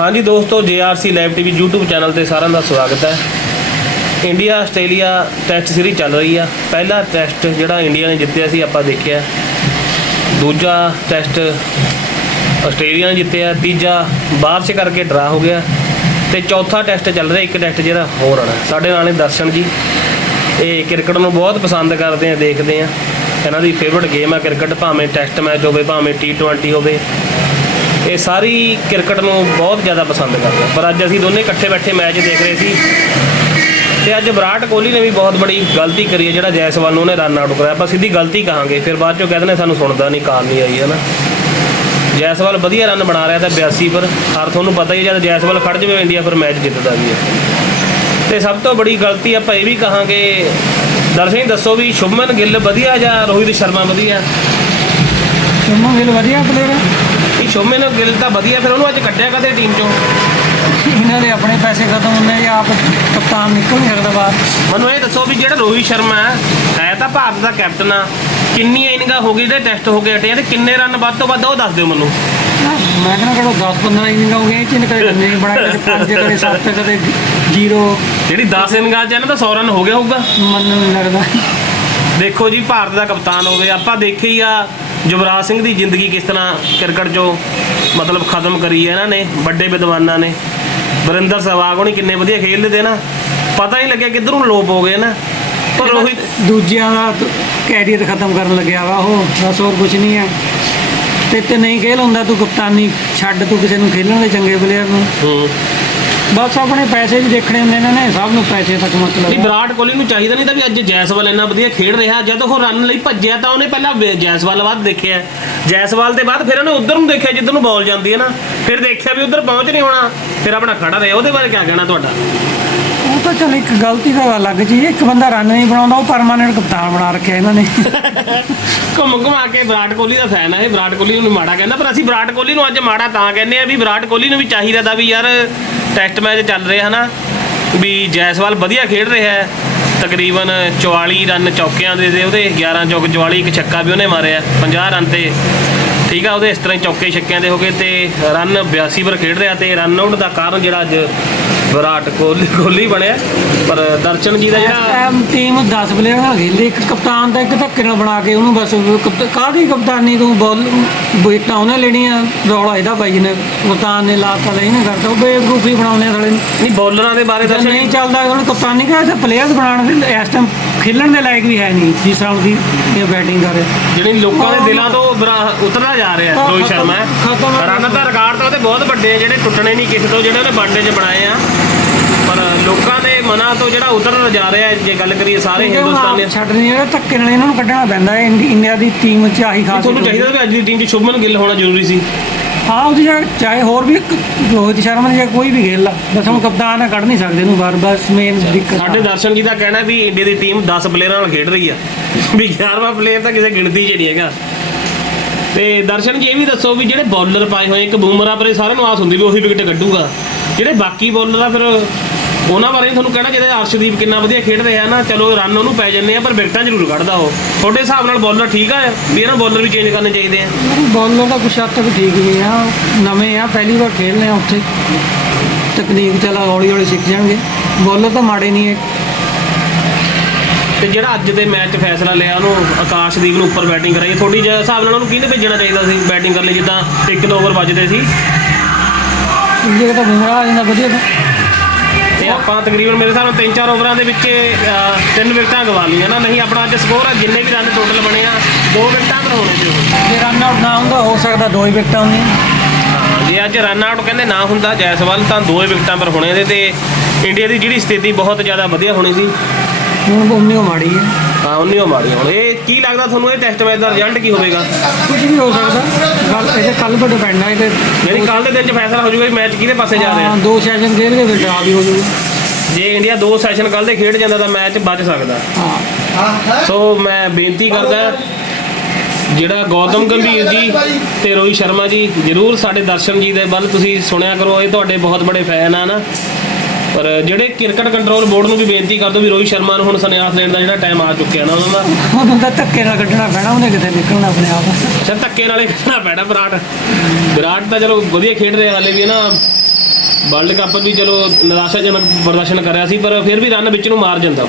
ਹਾਂਜੀ ਦੋਸਤੋ JRC live TV YouTube channel ਤੇ ਸਾਰਿਆਂ ਦਾ ਸਵਾਗਤ ਹੈ। ਇੰਡੀਆ ਆਸਟ੍ਰੇਲੀਆ ਟੈਸਟ ਸੀਰੀਜ਼ ਚੱਲ ਰਹੀ ਆ। ਪਹਿਲਾ ਟੈਸਟ ਜਿਹੜਾ ਇੰਡੀਆ ਨੇ ਜਿੱਤਿਆ ਸੀ, ਆਪਾਂ ਦੇਖਿਆ। ਦੂਜਾ ਟੈਸਟ ਆਸਟ੍ਰੇਲੀਆ ਨੇ ਜਿੱਤਿਆ। ਤੀਜਾ ਬਾਰਿਸ਼ ਕਰਕੇ ਡਰਾ ਹੋ ਗਿਆ। ਤੇ ਚੌਥਾ ਟੈਸਟ ਚੱਲ ਰਿਹਾ, ਇੱਕ ਟੈਸਟ ਜਿਹੜਾ ਹੋਰ ਆਣਾ ਸਾਡੇ ਨਾਲ ਨੇ ਦਰਸ਼ਨ ਜੀ। ਇਹ ਕ੍ਰਿਕਟ ਨੂੰ ਬਹੁਤ ਪਸੰਦ ਕਰਦੇ ਆ, ਦੇਖਦੇ ਆ। ਇਹਨਾਂ ਦੀ ਫੇਵਰਟ ਗੇਮ ਆ ਕ੍ਰਿਕਟ, ਭਾਵੇਂ ਟੈਸਟ ਮੈਚ ਹੋਵੇ, ਭਾਵੇਂ T20 ਹੋਵੇ। ਇਹ ਸਾਰੀ ਕ੍ਰਿਕਟ ਨੂੰ ਬਹੁਤ ਜ਼ਿਆਦਾ ਪਸੰਦ ਕਰਦੇ ਪਰ ਅੱਜ ਅਸੀਂ ਦੋਨੇ ਇਕੱਠੇ ਬੈਠੇ ਮੈਚ ਦੇਖ ਰਹੇ ਸੀ ਤੇ ਅੱਜ ਵਿਰਾਟ ਕੋਹਲੀ ਨੇ ਵੀ ਬਹੁਤ ਬੜੀ ਗਲਤੀ ਕਰੀ ਹੈ, ਜਿਹੜਾ ਜੈਸਵਾਲ ਨੂੰ ਉਹਨੇ ਰਨ ਆਊਟ ਕਰਾਇਆ। ਆਪਾਂ ਸਿੱਧੀ ਗਲਤੀ ਕਹਾਂਗੇ, ਫਿਰ ਬਾਅਦ ਚੋਂ ਕਹਿੰਦੇ ਨੇ ਸਾਨੂੰ ਸੁਣਦਾ ਨਹੀਂ ਕਾਰ ਨਹੀਂ ਆਈ ਹੈ ਨਾ ਜੈਸਵਾਲ ਵਧੀਆ ਰਨ ਬਣਾ ਰਿਹਾ ਤਾਂ 82 ਪਰ ਹਰ ਤੁਹਾਨੂੰ ਪਤਾ ਹੀ ਹੈ, ਜਦ ਜੈਸਵਾਲ ਖੜ ਜਾਵੇ, ਇੰਡੀਆ ਫਿਰ ਮੈਚ ਜਿੱਤਦਾ ਵੀ ਹੈ। ਤੇ ਸਭ ਤੋਂ ਬੜੀ ਗਲਤੀ ਆਪਾਂ ਇਹ ਵੀ ਕਹਾਂਗੇ, ਦਰਸ਼ਨ ਜੀ ਦੱਸੋ ਵੀ ਸ਼ੁਭਮਨ ਗਿੱਲ ਵਧੀਆ ਜਾਂ ਰੋਹਿਤ ਸ਼ਰਮਾ ਵਧੀਆ? ਸ਼ੁਭਮਨ ਗਿੱਲ ਵਧੀਆ ਪਲੇਅਰ ਹੈ ਇਹ ਸ਼ੁਭਮਨ ਗਿੱਲ ਤਾਂ ਵਧੀਆ ਫਿਰ ਉਹਨੂੰ ਅੱਜ ਕੱਢਿਆ ਕਦੇ ਟੀਮ ਚੋਂ? ਇਹਨਾਂ ਦੇ ਆਪਣੇ ਪੈਸੇ ਖਤਮ ਹੁੰਦੇ ਜਾਂ ਆਪ ਕਪਤਾਨ ਨਿਕਲ ਨਹੀਂ ਸਕਦਾ ਬਾਹਰ? ਮੈਨੂੰ ਇਹ ਦੱਸੋ ਵੀ ਜਿਹੜਾ ਰੋਹਿਤ ਸ਼ਰਮਾ ਹੈ ਹੈ ਤਾਂ ਭਾਰਤ ਦਾ ਕੈਪਟਨ ਆ। ਕਿੰਨੀਆਂ ਇਨਿੰਗਾਂ ਹੋ ਗਈ ਜਿਹੜੇ ਟੈਸਟ ਹੋ ਗਏ ਹਟੇ ਆ ਤੇ ਕਿੰਨੇ ਰਨ ਵੱਧ ਤੋਂ ਵੱਧ ਉਹ ਦੱਸ ਦਿਓ ਮੈਨੂੰ। ਮੈਂ ਕਹਿੰਦਾ ਕਰੋ 10 15 ਇਨਿੰਗ ਹੋ ਗਏ ਚਿੰਨ ਕਦੇ ਨਹੀਂ ਬਣਾ ਕੇ ਪੰਜ ਕਦੇ ਸੱਤ ਕਦੇ ਜ਼ੀਰੋ ਜਿਹੜੀ 10 ਇਨਿੰਗਾਂ ਚ ਇਹਨਾਂ ਦਾ 100 ਰਨ ਹੋ ਗਿਆ ਹੋਊਗਾ। ਮਨ ਨੂੰ ਨਹੀਂ ਲੱਗਦਾ। ਦੇਖੋ ਜੀ ਭਾਰਤ ਦਾ ਕਪਤਾਨ ਹੋਵੇ ਆਪਾਂ ਦੇਖੀ ਆ ਯੁਵਰਾਜ ਸਿੰਘ ਦੀ ਜ਼ਿੰਦਗੀ ਕਿਸ ਤਰ੍ਹਾਂ ਕ੍ਰਿਕਟ 'ਚੋਂ ਮਤਲਬ ਖਤਮ ਕਰੀ ਹੈ ਇਹਨਾਂ ਨੇ ਵੱਡੇ ਵਿਦਵਾਨਾਂ ਨੇ। ਵਰਿੰਦਰ ਸਹਿਵਾਗ ਹੋਣੀ ਕਿੰਨੇ ਵਧੀਆ ਖੇਡਦੇ ਤੇ ਨਾ। ਪਤਾ ਹੀ ਲੱਗਿਆ ਕਿੱਧਰੋਂ ਲੋਪ ਹੋ ਗਏ ਨਾ। ਪਰ ਰੋਹਿਤ ਦੂਜਿਆਂ ਦਾ ਕੈਰੀਅਰ ਖਤਮ ਕਰਨ ਲੱਗਿਆ ਵਾ ਉਹ ਬਸ ਹੋਰ ਕੁਝ ਨਹੀਂ ਹੈ। ਤੇ ਤੇ ਨਹੀਂ ਖੇਲ ਹੁੰਦਾ ਤੂੰ ਕਪਤਾਨੀ ਛੱਡ ਤੂੰ ਕਿਸੇ ਨੂੰ ਖੇਲਣ ਦੇ ਚੰਗੇ ਪਲੇਅਰ ਨੂੰ। ਹੂੰ। ਬਸ ਆਪਣੇ ਪੈਸੇ ਵੀ ਦੇਖਣੇ ਹੁੰਦੇ ਨੇ ਨੇ ਸਭ ਨੂੰ ਪੈਸੇ ਤੱਕ ਮਤਲਬ ਨਹੀਂ। ਵਿਰਾਟ ਕੋਹਲੀ ਨੂੰ ਚਾਹੀਦਾ ਨਹੀਂ ਤਾਂ ਵੀ ਅੱਜ ਜੈਸਵਾਲ ਇੰਨਾ ਵਧੀਆ ਖੇਡ ਰਿਹਾ ਜਦ ਉਹ ਰਨ ਲਈ ਭੱਜਿਆ ਤਾਂ ਉਹਨੇ ਪਹਿਲਾਂ ਵੇ- ਜੈਸਵਾਲ ਵੱਲ ਦੇਖਿਆ ਜੈਸਵਾਲ ਦੇ ਬਾਅਦ ਫਿਰ ਉਹਨੇ ਉਧਰ ਨੂੰ ਦੇਖਿਆ ਜਿੱਧਰ ਨੂੰ ਬਾਲ ਜਾਂਦੀ ਹੈ ਨਾ ਫਿਰ ਦੇਖਿਆ ਵੀ ਉਧਰ ਪਹੁੰਚ ਨਹੀਂ ਹੋਣਾ ਫਿਰ ਆਪਣਾ ਖੜਾ ਰਿਹਾ ਉਹਦੇ ਬਾਰੇ ਕੀ ਕਹਿਣਾ ਤੁਹਾਡਾ ਉਹ ਤਾਂ ਚਲ ਇੱਕ ਗਲਤੀ ਦਾ ਅਲੱਗ ਚੀਜ਼ ਹੈ। ਇੱਕ ਬੰਦਾ ਰਨ ਨਹੀਂ ਬਣਾਉਂਦਾ ਉਹ ਪਰਮਾਨੈਂਟ ਕਪਤਾਨ ਬਣਾ ਰੱਖਿਆ ਇਹਨਾਂ ਨੇ ਘੁੰਮ ਘੁਮਾ ਕੇ ਵਿਰਾਟ ਕੋਹਲੀ ਦਾ ਫੈਨ ਹੈ ਇਹ ਵਿਰਾਟ ਕੋਹਲੀ ਨੂੰ ਮਾੜਾ ਕਹਿੰਦਾ ਪਰ ਅਸੀਂ ਵਿਰਾਟ ਕੋਹਲੀ ਨੂੰ ਅੱਜ ਮਾੜਾ ਤਾਂ ਕਹਿੰਦੇ ਆ ਵੀ ਵਿਰਾਟ ਕੋਹਲੀ ਨੂੰ ਵੀ ਚਾਹੀਦਾ ਦਾ ਵੀ ਯਾਰ ਟੈਸਟ ਮੈਚ ਚੱਲ ਰਿਹਾ ਹਨਾ, ਵੀ ਜੈਸਵਾਲ ਵਧੀਆ ਖੇਡ ਰਿਹਾ ਹੈ। ਤਕਰੀਬਨ 44 ਰਨ ਚੌਕਿਆਂ ਦੇ ਦੇ ਉਹਦੇ 11 ਚੌਕ 44 ਇੱਕ ਛੱਕਾ ਵੀ ਉਹਨੇ ਮਾਰਿਆ 50 ਰਨ ਤੇ। ਠੀਕ ਆ, ਉਹਦੇ ਇਸ ਤਰ੍ਹਾਂ ਚੌਕੇ ਛੱਕਿਆਂ ਦੇ ਹੋ ਗਏ ਤੇ ਰਨ 82 ਪਰ ਖੇਡ ਰਿਹਾ ਤੇ ਰਨ ਆਊਟ ਦਾ ਕਾਰਨ ਜਿਹੜਾ ਅੱਜ ਵਿਰਾਟ ਕੋਹਲੀ ਕੋਹਲੀ ਬਣਿਆ। ਪਰ ਦਰਸ਼ਨ ਜੀ ਦਾ ਜਿਹੜਾ ਐਮ ਟੀਮ 10 ਪਲੇਅਰ ਨਾਲ ਖੇਲਦੀ ਇੱਕ ਕਪਤਾਨ ਦਾ ਇੱਕ ਧੱਕੇ ਨਾਲ ਬਣਾ ਕੇ ਉਹਨੂੰ ਬਸ ਕਪਤ- ਕਾਹਦੀ ਕਪਤਾਨੀ ਤੂੰ ਬਾਲ ਵਿਕਟਾਂ ਉਹਨੇ ਲੈਣੀਆਂ ਰੌਲਾ ਇਹਦਾ ਬਾਈ ਨੇ। ਕਪਤਾਨ ਨੇ ਲਾਤਾ ਲਈ ਨਾ ਕਰਦਾ। ਉਹ ਬੇਵਕੂਫੀ ਬਣਾਉਂਦੇ ਆ ਸਾਲੇ ਨੂੰ। ਨਹੀਂ ਬੋਲਰਾਂ ਦੇ ਬਾਰੇ ਦਰਸ਼ਨ ਨਹੀਂ ਚੱਲਦਾ ਉਹਨੂੰ ਕਪਤਾਨੀ ਕਹੇ ਤਾਂ ਪਲੇਅਰਸ ਬਣਾਉਣ ਦੇ ਇਸ ਟਾਈਮ ਖੇਲਣ ਦੇ ਲਾਇਕ ਵੀ ਹੈ ਨਹੀਂ। ਜਿਸ ਤਰ੍ਹਾਂ ਦੀ ਇਹ ਬੈਟਿੰਗ ਕਰੇ ਜਿਹੜੀ ਲੋਕਾਂ ਦੇ ਦਿਲਾਂ ਤੋਂ ਬਰਾ- ਉਤਰਦਾ ਜਾ ਰਿਹਾ ਹਾਂ, ਰੋਹਿਤ ਸ਼ਰਮਾ ਹੈ। ਖਤਮ ਹੈ। ਰਨ ਤਾਂ ਉਹਦੇ ਬਹੁਤ ਵੱਡੇ ਆ ਜਿਹੜੇ ਟੁੱਟਣੇ ਨਹੀਂ ਕਿਸੇ ਤੋਂ ਜਿਹੜੇ ਉਹਨੇ ਵਨਡੇ 'ਚ ਬਣਾਏ ਆ। ਪਰ ਲੋਕਾਂ ਦੇ ਮਨਾਂ ਤੋਂ ਜਿਹੜਾ ਉਤਰ ਜਾ ਰਿਹਾ ਜੇ ਗੱਲ ਕਰੀਏ ਸਾਰੇ ਹਿੰਦੁਸਤਾਨੀ ਛੱਡ ਨਹੀਂ ਜਿਹੜਾ ਧੱਕੇ ਨਾਲ ਇਹਨਾਂ ਨੂੰ ਕੱਢਣਾ ਪੈਂਦਾ ਹੈ ਇੰਡੀ- ਇੰਡੀਆ ਦੀ ਟੀਮ ਚ ਆਹੀ ਖਾਸ ਤੁਹਾਨੂੰ ਚਾਹੀਦਾ ਵੀ ਅੱਜ ਦੀ ਟੀਮ 'ਚ ਸ਼ੁਭਮਨ ਗਿੱਲ ਹੋਣਾ ਜ਼ਰੂਰੀ ਸੀ। ਹਾਂ ਉਹਦੀ ਜਗ੍ਹਾ ਚਾਹੇ ਹੋਰ ਵੀ ਇੱਕ ਰੋਹਿਤ ਸ਼ਰਮਾ ਦੀ ਜਗ੍ਹਾ ਕੋਈ ਵੀ ਖੇਲ ਲਾ ਬਸ ਹੁਣ ਕਪਤਾਨ ਆ ਕੱਢ ਨਹੀਂ ਸਕਦੇ ਇਹਨੂੰ ਬਾਰ ਬਸ ਮੇਨ ਦਿੱਕਤ ਸਾਡੇ ਦਰਸ਼ਨ ਜੀ ਦਾ ਕਹਿਣਾ ਵੀ ਇੰਡੀਆ ਦੀ ਟੀਮ 10 ਪਲੇਅਰਾਂ ਨਾਲ ਖੇਡ ਰਹੀ ਆ। ਵੀ 11ਵਾਂ ਪਲੇਅਰ ਤਾਂ ਕਿਸੇ ਗਿਣਤੀ 'ਚ ਨਹੀਂ ਹੈਗਾ। ਤੇ ਦਰਸ਼ਨ ਜੀ ਇਹ ਵੀ ਦੱਸੋ ਵੀ ਜਿਹੜੇ ਬੌਲਰ ਪਾਏ ਹੋਏ, ਇੱਕ ਬੂਮਰਾ ਪਰੇ ਸਾਰਿਆਂ ਨੂੰ ਆਸ ਹੁੰਦੀ ਵੀ ਉਹੀ ਵਿਕਟ ਕੱਢੂਗਾ। ਜਿਹੜੇ ਬਾਕੀ ਬੌਲਰ ਆ, ਫਿਰ ਉਹਨਾਂ ਬਾਰੇ ਤੁਹਾਨੂੰ ਕਹਿਣਾ ਜਿਹਦੇ ਅਰਸ਼ਦੀਪ ਕਿੰਨਾ ਵਧੀਆ ਖੇਡ ਰਿਹਾ ਨਾ, ਚਲੋ ਰਨ ਉਹਨੂੰ ਪੈ ਜੰਨੇ ਆ, ਪਰ ਵਿਕਟਾਂ ਜ਼ਰੂਰ ਕੱਢਦਾ ਉਹ। ਤੁਹਾਡੇ ਹਿਸਾਬ ਨਾਲ ਬੌਲਰ ਠੀਕ ਆ, ਵੀ ਇਹਨਾਂ ਬੌਲਰ ਵੀ ਚੇਂਜ ਕਰਨੇ ਚਾਹੀਦੇ ਆ? ਬੋਲਰ ਦਾ ਕੁਛ ਹੱਦ ਤੱਕ ਠੀਕ ਹੀ ਆ, ਨਵੇਂ ਆ, ਪਹਿਲੀ ਵਾਰ ਖੇਲਨੇ ਆ ਉੱਥੇ। ਤਕਨੀਕ ਚਲਾ ਹੌਲੀ ਹੌਲੀ ਸਿੱਖ ਜਾਣਗੇ। ਬੋਲਰ ਤਾਂ ਮਾੜੇ ਨਹੀਂ ਹੈ ਤੇ ਜਿਹੜਾ ਅੱਜ ਦੇ ਮੈਚ ਫੈਸਲਾ ਲਿਆ ਉਹਨੂੰ ਆਕਾਸ਼ਦੀਪ ਨੂੰ ਉੱਪਰ ਬੈਟਿੰਗ ਕਰਾਈ। ਤੁਹਾਡੀ ਜੇ ਹਿਸਾਬ ਨਾਲ ਉਹਨੂੰ ਕਿਹਨੇ ਭੇਜਣਾ ਚਾਹੀਦਾ ਸੀ ਬੈਟਿੰਗ ਕਰਨ ਲਈ? ਜਿੱਦਾਂ ਇੱਕ ਦੋ ਓਵਰ ਵੱਜਦੇ ਸੀ। ਇਹ ਤਾਂ ਬੁਮਰਾਹ ਆ ਜਾਂਦਾ ਵਧੀਆ ਤਾਂ। ਤੇ ਆਪਾਂ ਤਕਰੀਬਨ ਮੇਰੇ ਹਿਸਾਬ ਨਾਲ ਤਿੰਨ ਚਾਰ ਓਵਰਾਂ ਦੇ ਵਿੱਚ ਤਿੰਨ ਵਿਕਟਾਂ ਗਵਾ ਲਈਆਂ ਨਾ। ਨਹੀਂ ਆਪਣਾ ਅੱਜ ਸਕੋਰ ਆ ਜਿੰਨੇ ਵੀ ਰਨ ਟੋਟਲ ਬਣੇ ਆ ਦੋ ਵਿਕਟਾਂ ਪਰ ਹੋਣੇ ਉਹ। ਜੇ ਰਨ ਆਊਟ ਨਾ ਹੁੰਦਾ ਹੋ ਸਕਦਾ ਦੋ ਹੀ ਵਿਕਟਾਂ ਹੁੰਦੀਆਂ ਹਾਂ ਜੇ ਅੱਜ ਰਨ ਆਊਟ ਕਹਿੰਦੇ ਨਾ ਹੁੰਦਾ ਜੈਸਵਾਲ ਤਾਂ ਦੋ ਹੀ ਵਿਕਟਾਂ ਪਰ ਹੋਣੇ ਦੇ ਤੇ ਇੰਡੀਆ ਦੀ ਜਿਹੜੀ ਸਥਿਤੀ ਬਹੁਤ ਜ਼ਿਆਦਾ ਵਧੀਆ ਹੋਣੀ ਸੀ। ਹੁਣ ਉਮੀ ਮਾੜੀ ਹੈ। ਹਾਂ ਉਨੀ ਉਹ ਮਾਰੀ ਹੁਣ। ਇਹ ਕੀ ਲੱਗਦਾ ਤੁਹਾਨੂੰ? ਇਹ ਟੈਸਟ ਮੈਚ ਦਾ ਰਿਜ਼ਲਟ ਕੀ ਹੋਵੇਗਾ? ਕੁਝ ਵੀ ਹੋ ਸਕਦਾ। ਗੱਲ ਇਹਦੇ ਕੱਲ ਪਰ ਡਿਪੈਂਡ ਹੈ ਕਿ ਯਾਨੀ ਕੱਲ ਦੇ ਦਿਨ 'ਚ ਫੈਸਲਾ ਹੋ ਜਾਊਗਾ ਕਿ ਮੈਚ ਕਿਹਦੇ ਪਾਸੇ ਜਾ ਰਿਹਾ ਹਾਂ, ਦੋ ਸੈਸ਼ਨ ਖੇਲ ਕੇ ਫਿਰ ਡਰਾ ਵੀ ਹੋ ਜਾਊਗਾ। ਜੇ ਇੰਡੀਆ ਦੋ ਸੈਸ਼ਨ ਕੱਲ ਦੇ ਖੇਡ ਜਾਂਦਾ ਤਾਂ ਮੈਚ ਬਚ ਸਕਦਾ। ਹਾਂ। ਸੋ ਮੈਂ ਬੇਨਤੀ ਕਰਦਾ ਜਿਹੜਾ ਗੌਤਮ ਗੰਭੀਰ ਜੀ ਤੇ ਰੋਹਿਤ ਸ਼ਰਮਾ ਜੀ ਜਰੂਰ ਸਾਡੇ ਦਰਸ਼ਨ ਜੀ ਦੇ ਵੱਲ ਤੁਸੀਂ ਸੁਣਿਆ ਕਰੋ। ਇਹ ਤੁਹਾਡੇ ਬਹੁਤ ਬੜੇ ਫੈਨ ਆ ਨਾ। ਪਰ ਜਿਹੜੇ ਕ੍ਰਿਕਟ ਕੰਟਰੋਲ ਬੋਰਡ ਨੂੰ ਵੀ ਬੇਨਤੀ ਕਰ ਦਿਓ ਵੀ ਰੋਹਿਤ ਸ਼ਰਮਾ ਨੂੰ ਹੁਣ ਸੰਨਿਆਸ ਲੈਣ ਦਾ ਜਿਹੜਾ ਟਾਈਮ ਆ ਚੁੱਕਿਆ ਨਾ ਉਹਨਾਂ ਦਾ। ਉਹਨੂੰ ਤਾਂ ਧੱਕੇ ਨਾਲ ਕੱਢਣਾ ਪੈਣਾ ਉਹਨੇ ਕਿਤੇ ਨਿਕਲਣਾ ਆਪਣੇ ਆਪ। ਅੱਛਾ ਧੱਕੇ ਨਾਲੇ ਕਹਿਣਾ ਪੈਣਾ ਵਿਰਾਟ। ਵਿਰਾਟ ਤਾਂ ਚਲੋ ਵਧੀਆ ਖੇਡ ਰਿਹਾ ਹਾਲੇ ਵੀ ਹੈ ਨਾ। ਵਰਲਡ ਕੱਪ ਵੀ ਚਲੋ ਨਿਰਾਸ਼ਾਜਨਕ ਪ੍ਰਦਰਸ਼ਨ ਕਰਿਆ ਸੀ ਪਰ ਫਿਰ ਵੀ ਰਨ ਵਿੱਚ ਨੂੰ ਮਾਰ ਜਾਂਦਾ।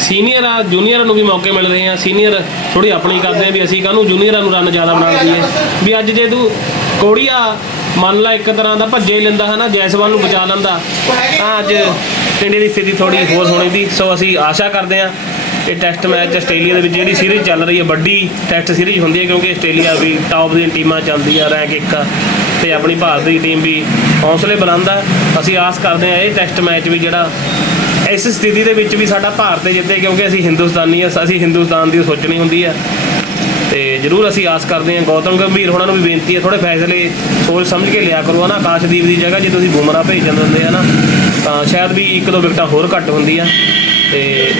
ਸੀਨੀਅਰ ਆ ਜੂਨੀਅਰ ਨੂੰ ਵੀ ਮੌਕੇ ਮਿਲ ਰਹੇ ਆ। ਸੀਨੀਅਰ ਥੋੜੀ ਆਪਣੀ ਕਰਦੇ ਆ ਵੀ ਅਸੀਂ ਕਾਹਨੂੰ ਜੂਨੀਅਰਾਂ ਨੂੰ ਰਨ ਜ਼ਿਆਦਾ ਬਣਾ ਦਈਏ। ਵੀ ਅੱਜ ਜੇ ਤੂੰ ਕੋੜੀਆ ਮੰਨ ਲਾ ਇੱਕ ਤਰ੍ਹਾਂ ਦਾ ਭੱਜੇ ਹੀ ਲੈਂਦਾ ਹੈ ਨਾ ਜੈਸਵਾਲ ਨੂੰ ਬਚਾ ਲੈਂਦਾ। ਤਾਂ ਅੱਜ ਇੰਡੀਆ ਦੀ ਸਥਿਤੀ ਥੋੜੀ ਹੋਰ ਹੋਣੀ ਸੀ। ਸੋ ਅਸੀਂ ਆਸ਼ਾ ਕਰਦੇ ਹਾਂ, ਇਹ ਟੈਸਟ ਮੈਚ ਆਸਟ੍ਰੇਲੀਆ ਦੇ ਵਿੱਚ ਜਿਹੜੀ ਸੀਰੀਜ਼ ਚੱਲ ਰਹੀ ਹੈ, ਵੱਡੀ ਟੈਸਟ ਸੀਰੀਜ਼ ਹੁੰਦੀ ਹੈ, ਕਿਉਂਕਿ ਆਸਟ੍ਰੇਲੀਆ ਵੀ ਟਾਪ ਦੀਆਂ ਟੀਮਾਂ ਚੱਲਦੀ ਆ, ਰੈਂਕ 1 ਤੇ ਆਪਣੀ ਭਾਰਤ ਦੀ ਟੀਮ ਵੀ ਹੌਸਲੇ ਬੁਲੰਦ ਅਸੀਂ ਆਸ ਕਰਦੇ ਹਾਂ, ਇਹ ਟੈਸਟ ਮੈਚ ਵੀ ਜਿਹੜਾ ਇਸ ਸਥਿਤੀ ਦੇ ਵਿੱਚ ਵੀ ਸਾਡਾ ਭਾਰਤ ਜਿੱਤੇ, ਕਿਉਂਕਿ ਅਸੀਂ ਹਿੰਦੁਸਤਾਨੀ ਆ, ਅਸੀਂ ਹਿੰਦੁਸਤਾਨ ਦੀ ਸੋਚਣੀ ਹੁੰਦੀ ਆ। ਤੇ ਜਰੂਰ ਅਸੀਂ ਆਸ ਕਰਦੇ ਹਾਂ ਗੌਤਮ ਗੰਭੀਰ ਹੋਣਾ ਨੂੰ ਵੀ ਬੇਨਤੀ ਹੈ ਥੋੜੇ ਫੈਸਲੇ ਸੋਚ ਸਮਝ ਕੇ ਲਿਆ ਕਰੋ ਨਾ ਆਕਾਸ਼ਦੀਪ ਦੀ ਜਗ੍ਹਾ ਜੇ ਤੁਸੀਂ ਬੁਮਰਾ ਭੇਜ ਦਿੰਦੇ ਹੁੰਦੇ ਨਾ, ਤਾਂ ਸ਼ਾਇਦ ਵੀ ਇੱਕ ਦੋ ਵਿਕਟਾਂ ਹੋਰ ਘੱਟ ਹੁੰਦੀਆਂ। ਆ ਤੇ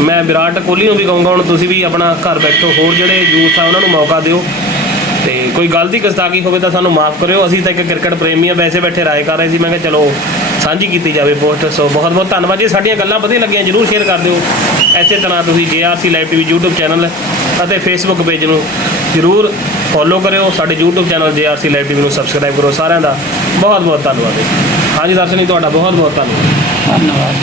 ਮੈਂ ਵਿਰਾਟ ਕੋਹਲੀ ਨੂੰ ਵੀ ਕਹੂੰਗਾ, ਹੁਣ ਤੁਸੀਂ ਵੀ ਆਪਣਾ ਘਰ ਬੈਠੋ, ਹੋਰ ਜਿਹੜੇ ਯੂਥ ਆ ਉਹਨਾਂ ਨੂੰ ਮੌਕਾ ਦਿਓ। ਤੇ ਕੋਈ ਗਲਤੀ ਗਸਤਾਗੀ ਹੋਵੇ ਤਾਂ ਸਾਨੂੰ ਮਾਫ ਕਰਿਓ, ਅਸੀਂ ਤਾਂ ਇੱਕ ਕ੍ਰਿਕਟ ਪ੍ਰੇਮੀ ਆ, ਵੈਸੇ ਬੈਠੇ ਰਾਏ ਕਰ ਰਹੇ ਸੀ, ਮੈਂ ਕਿਹਾ ਚਲੋ ਸਾਂਝੀ ਕੀਤੀ ਜਾਵੇ ਪੋਸਟ, ਸੋ ਬਹੁਤ ਬਹੁਤ ਧੰਨਵਾਦ, ਜੀ ਸਾਡੀਆਂ ਗੱਲਾਂ ਵਧੀਆ ਲੱਗੀਆਂ ਜਰੂਰ ਸ਼ੇਅਰ ਕਰ ਦਿਓ। ਐਸੇ ਤਰ੍ਹਾਂ ਤੁਸੀਂ JRC live TV YouTube channel ਅਤੇ ਫੇਸਬੁੱਕ ਪੇਜ ਨੂੰ ਜਰੂਰ ਫੋਲੋ ਕਰਿਓ। ਸਾਡੇ YouTube channel JRC live TV ਨੂੰ ਸਬਸਕ੍ਰਾਈਬ ਕਰੋ। ਸਾਰਿਆਂ ਦਾ ਬਹੁਤ ਬਹੁਤ ਧੰਨਵਾਦ ਜੀ। ਹਾਂਜੀ, ਦਰਸ਼ਨੀ, ਤੁਹਾਡਾ ਬਹੁਤ ਬਹੁਤ ਧੰਨਵਾਦ ਧੰਨਵਾਦ